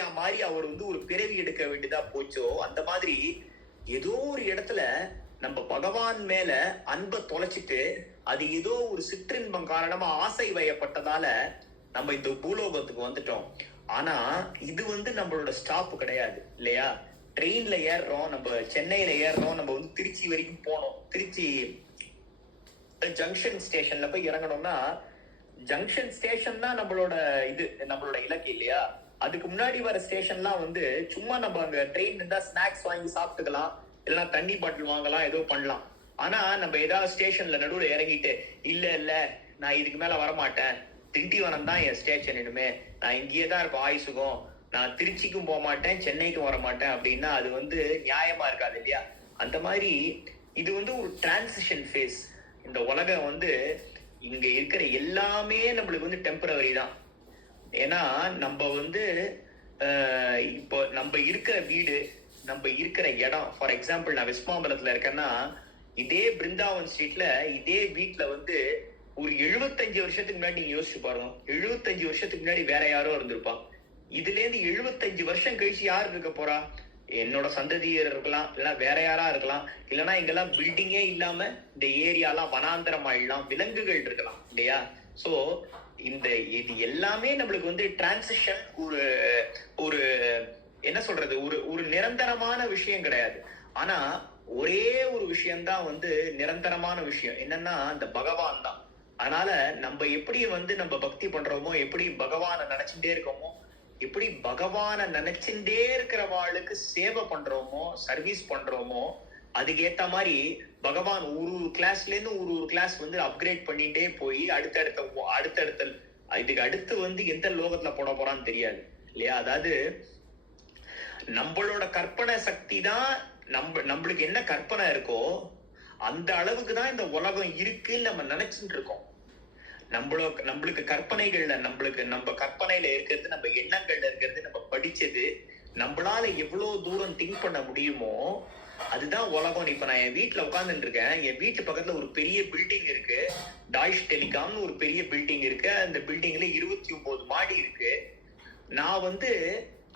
குழந்தையா மாதிரி அவர் வந்து ஒரு பிறவி எடுக்க வேண்டியதா போச்சோ, அந்த மாதிரி ஏதோ ஒரு இடத்துல நம்ம பகவான் மேல அன்பை தொலைச்சிட்டு அது ஏதோ ஒரு சிற்றின்பம் காரணமா ஆசை வயப்பட்டதால நம்ம இந்த பூலோகத்துக்கு வந்துட்டோம். ஆனா இது வந்து நம்மளோட ஸ்டாப் கிடையாது இல்லையா? ட்ரெயின்ல ஏறுறோம், நம்ம சென்னையில ஏறுறோம், நம்ம வந்து திருச்சி வரைக்கும் போனோம். திருச்சி ஜங்ஷன் ஸ்டேஷன்ல போய் இறங்கணும்னா, ஜங்ஷன் ஸ்டேஷன் தான் நம்மளோட நம்மளோட இலக்கு இல்லையா? அதுக்கு முன்னாடி வர ஸ்டேஷன்லாம் வந்து சும்மா நம்ம அங்க ட்ரெயின் இருந்தா ஸ்நாக்ஸ் வாங்கி சாப்பிட்டுக்கலாம், இல்லைன்னா தண்ணி பாட்டில் வாங்கலாம், ஏதோ பண்ணலாம். ஆனா நம்ம ஏதாவது ஸ்டேஷன்ல நடுவில் இறங்கிட்டு இல்ல நான் இதுக்கு மேல வரமாட்டேன், திண்டிவனம் தான் என் ஸ்டேஷன், இனிமே நான் இங்கேயே தான் இருப்பேன் ஆயுசுகம், நான் திருச்சிக்கும் போக மாட்டேன், சென்னைக்கும் வர மாட்டேன் அப்படின்னா அது வந்து நியாயமா இருக்காது இல்லையா? அந்த மாதிரி இது வந்து ஒரு டிரான்சிஷன் ஃபேஸ். இந்த உலகம் வந்து இங்க இருக்கிற எல்லாமே நம்மளுக்கு வந்து டெம்பரவரி தான். ஏன்னா நம்ம வந்து இப்போ நம்ம இருக்கிற வீடு, நம்ம இருக்கிற இடம், ஃபார் எக்ஸாம்பிள் நான் வெஸ்ட் மாம்பலத்துல இருக்கேன்னா, இதே பிருந்தாவன் ஸ்ட்ரீட்ல இதே வீட்டுல வந்து ஒரு 75 வருஷத்துக்கு முன்னாடி நீங்க யோசிச்சு பாருங்க, 75 வருஷத்துக்கு முன்னாடி வேற யாரோ இருந்திருப்பான். இதுல இருந்து 75 வருஷம் கழிச்சு யாரு இருக்க போறா? என்னோட சந்ததியர் இருக்கலாம், இல்லைன்னா வேற யாரா இருக்கலாம், இல்லைன்னா இங்கெல்லாம் பில்டிங்கே இல்லாம இந்த ஏரியாலாம் வனாந்தரம் ஆயிடலாம், விலங்குகள் இருக்கலாம் இல்லையா? சோ இந்த இது எல்லாமே நம்மளுக்கு வந்து டிரான்சிஷன், ஒரு ஒரு என்ன சொல்றது, ஒரு நிரந்தரமான விஷயம் கிடையாது. ஆனா ஒரே ஒரு விஷயம்தான் வந்து நிரந்தரமான விஷயம், என்னன்னா அந்த பகவான் தான். அதனால நம்ம எப்படி வந்து நம்ம பக்தி பண்றோமோ, எப்படி பகவானை நினைச்சுட்டே இருக்கோமோ, எப்படி பகவானை நினைச்சுட்டே இருக்கிறவாளுக்கு சேவை பண்றோமோ, சர்வீஸ் பண்றோமோ, அதுக்கு ஏத்த மாதிரி பகவான் ஒரு கிளாஸ்ல இருந்து ஒரு கிளாஸ் வந்து அப்கிரேட் பண்ணிட்டே போய் அடுத்தடுத்த இதுக்கு அடுத்து வந்து எந்த லோகத்துல போட போறான்னு தெரியாது இல்லையா? அதாவது நம்மளோட கற்பனை சக்தி தான், நம்மளுக்கு என்ன கற்பனை இருக்கோ அந்த அளவுக்கு தான் இந்த உலகம் இருக்குன்னு நம்ம நினைச்சுட்டு இருக்கோம். நம்மளுக்கு கற்பனைகள்ல, நம்ம கற்பனையில இருக்கிறது, நம்ம எண்ணங்கள்ல இருக்கிறது, நம்ம படிச்சது, நம்மளால எவ்வளவு தூரம் திங்க் பண்ண முடியுமோ அதுதான் உலகம். இப்ப நான் என் வீட்டுல உட்கார்ந்துட்டு இருக்கேன், என் வீட்டு பக்கத்துல ஒரு பெரிய பில்டிங் இருக்கு, டாய்ஷ் டெலிகாம்னு ஒரு பெரிய பில்டிங் இருக்கு. அந்த பில்டிங்ல 29 மாடி இருக்கு. நான் வந்து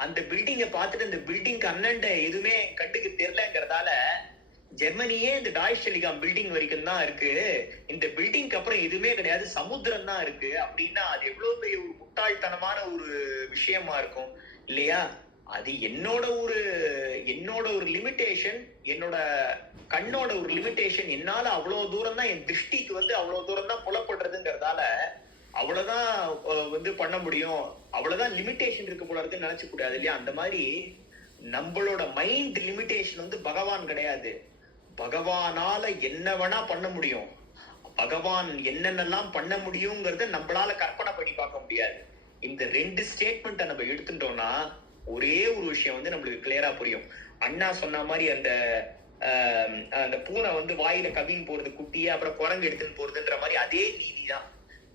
அந்த பில்டிங்கை பார்த்துட்டு அந்த பில்டிங்க்கு அண்ணன்ட எதுவுமே கண்டுக்கு தெரியலங்கிறதால ஜெர்மனியே இந்த டாய்ஷ் டெலிகாம் பில்டிங் வரைக்கும் தான் இருக்கு, இந்த பில்டிங்க்கு அப்புறம் எதுவுமே கிடையாது, சமுத்திரம் தான் இருக்கு அப்படின்னா அது எவ்வளவு பெரிய ஒரு முட்டாள்தனமான ஒரு விஷயமா இருக்கும் இல்லையா? அது என்னோட ஒரு லிமிட்டேஷன், என்னோட கண்ணோட ஒரு லிமிட்டேஷன். என்னால அவ்வளவு தூரம் தான், என் திருஷ்டிக்கு வந்து அவ்வளவு தூரம் தான் புலப்படுறதுங்கிறதால அவ்வளவுதான் வந்து பண்ண முடியும், அவ்வளவுதான் லிமிட்டேஷன் இருக்கு போல இருக்குன்னு நினைச்சு கூடாது இல்லையா? அந்த மாதிரி நம்மளோட மைண்ட் லிமிட்டேஷன் வந்து பகவான் கிடையாது. பகவானால என்ன வேணா பண்ண முடியும், பகவான் என்னென்னலாம் பண்ண முடியுங்கிறத நம்மளால கற்பனை பண்ணி பார்க்க முடியாது. இந்த 2 ஸ்டேட்மெண்ட்டை நம்ம எடுத்துட்டோம்னா ஒரே ஒரு விஷயம் வந்து நம்மளுக்கு கிளியரா புரியும். அண்ணா சொன்ன மாதிரி அந்த பூனை வந்து வாயில கவின் போறது குட்டியே, அப்புறம் குரங்கு எடுத்துன்னு போறதுன்ற மாதிரி அதே நீதி தான்.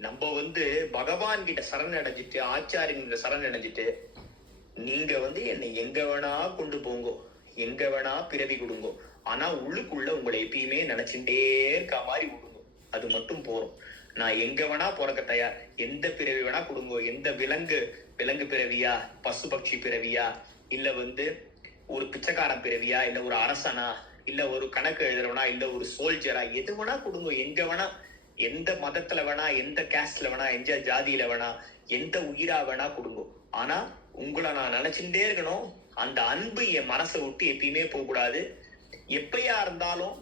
நம்ம வந்து பகவான் கிட்ட சரணடைஞ்சிட்டு, ஆச்சாரியன் சரணடைஞ்சிட்டு, நீங்க வந்து என்னை எங்க வேணா கொண்டு போங்கோ, எங்க வேணா பிறவி கொடுங்கோ, ஆனா உள்ளுக்குள்ள உங்களை எப்பயுமே நினைச்சுட்டே இருக்க மாதிரி விடுங்க, அது மட்டும் போறோம். நான் எங்க வேணா பிறக்க தயார், எந்த பிறவி வேணா கொடுங்கோ, எந்த விலங்கு பிறவியா, பசு பட்சி பிறவியா, இல்ல வந்து ஒரு பிச்சைக்காரன் பிறவியா, இல்ல ஒரு அரசனா, இல்ல ஒரு கணக்கு எழுதுறவனா, இல்ல ஒரு சோல்ஜரா, எது வேணா கொடுங்க, எங்க வேணா, எந்த மதத்துல வேணா, எந்த கேஸ்ட்ல வேணா, எந்த ஜாதியில வேணா, எந்த உயிரா வேணா கொடுங்க. ஆனா உங்களை நான் நினைச்சுட்டே இருக்கணும். அந்த அன்பு என் மனசை விட்டு எப்பயுமே போக கூடாது. எப்பயா இருந்தாலும்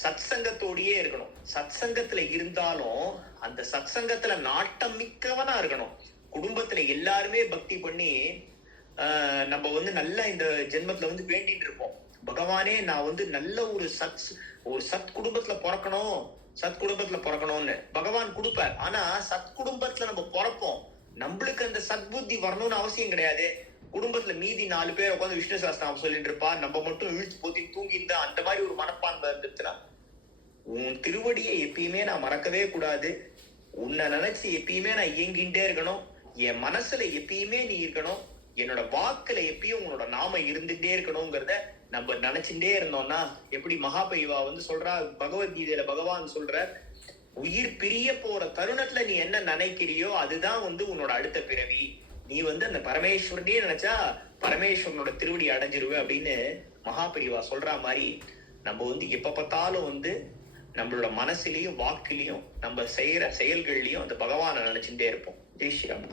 சத் சங்கத்தோடயே இருக்கணும். சத் சங்கத்துல இருந்தாலும் அந்த சத் சங்கத்துல நாட்டம் மிக்கவனா இருக்கணும். குடும்பத்துல எல்லாருமே பக்தி பண்ணி நம்ம வந்து நல்லா இந்த ஜென்மத்துல வந்து வேண்டிட்டு இருப்போம், பகவானே நான் வந்து நல்ல ஒரு சத் குடும்பத்துல பிறக்கணும்னு பகவான் கொடுப்பார். ஆனா சத் குடும்பத்துல நம்ம பிறப்போம், நம்மளுக்கு அந்த சத்புத்தி வரணும்னு அவசியம் கிடையாது. குடும்பத்துல மீதி 4 பேர் உட்காந்து விஷ்ணு சாஸ்திரம் சொல்லிட்டு இருப்பா, நம்ம மட்டும் இழுச்சு போத்தி தூங்கிட்டு அந்த மாதிரி ஒரு மனப்பான்மை இருந்துச்சுன்னா, உன் திருவடியை எப்பயுமே நான் மறக்கவே கூடாது, உன்னை நினைச்சு எப்பயுமே நான் இயங்கிட்டே இருக்கணும், என் மனசுல எப்பயுமே நீ இருக்கணும், என்னோட வாக்குல எப்பயும் உன்னோட நாம இருந்துட்டே இருக்கணுங்கிறத நம்ம நினைச்சுட்டே இருந்தோம்னா, எப்படி மகாபைவா வந்து சொல்றா, பகவத்கீதையில பகவான் சொல்ற, உயிர் பிரிய போற தருணத்துல நீ என்ன நினைக்கிறியோ அதுதான் வந்து உன்னோட அடுத்த பிறவி. நீ வந்து அந்த பரமேஸ்வரனே நினைச்சா பரமேஸ்வரனோட திருவடி அடைஞ்சிருவே அப்படின்னு மகாபெரிவா சொல்ற மாதிரி நம்ம வந்து எப்ப பார்த்தாலும் வந்து நம்மளோட மனசுலயும் வாக்குலயும் நம்ம செய்யற செயல்கள்லயும் அந்த பகவானை நினைச்சுட்டே இருப்போம். ஜெய் ஸ்ரீராம்.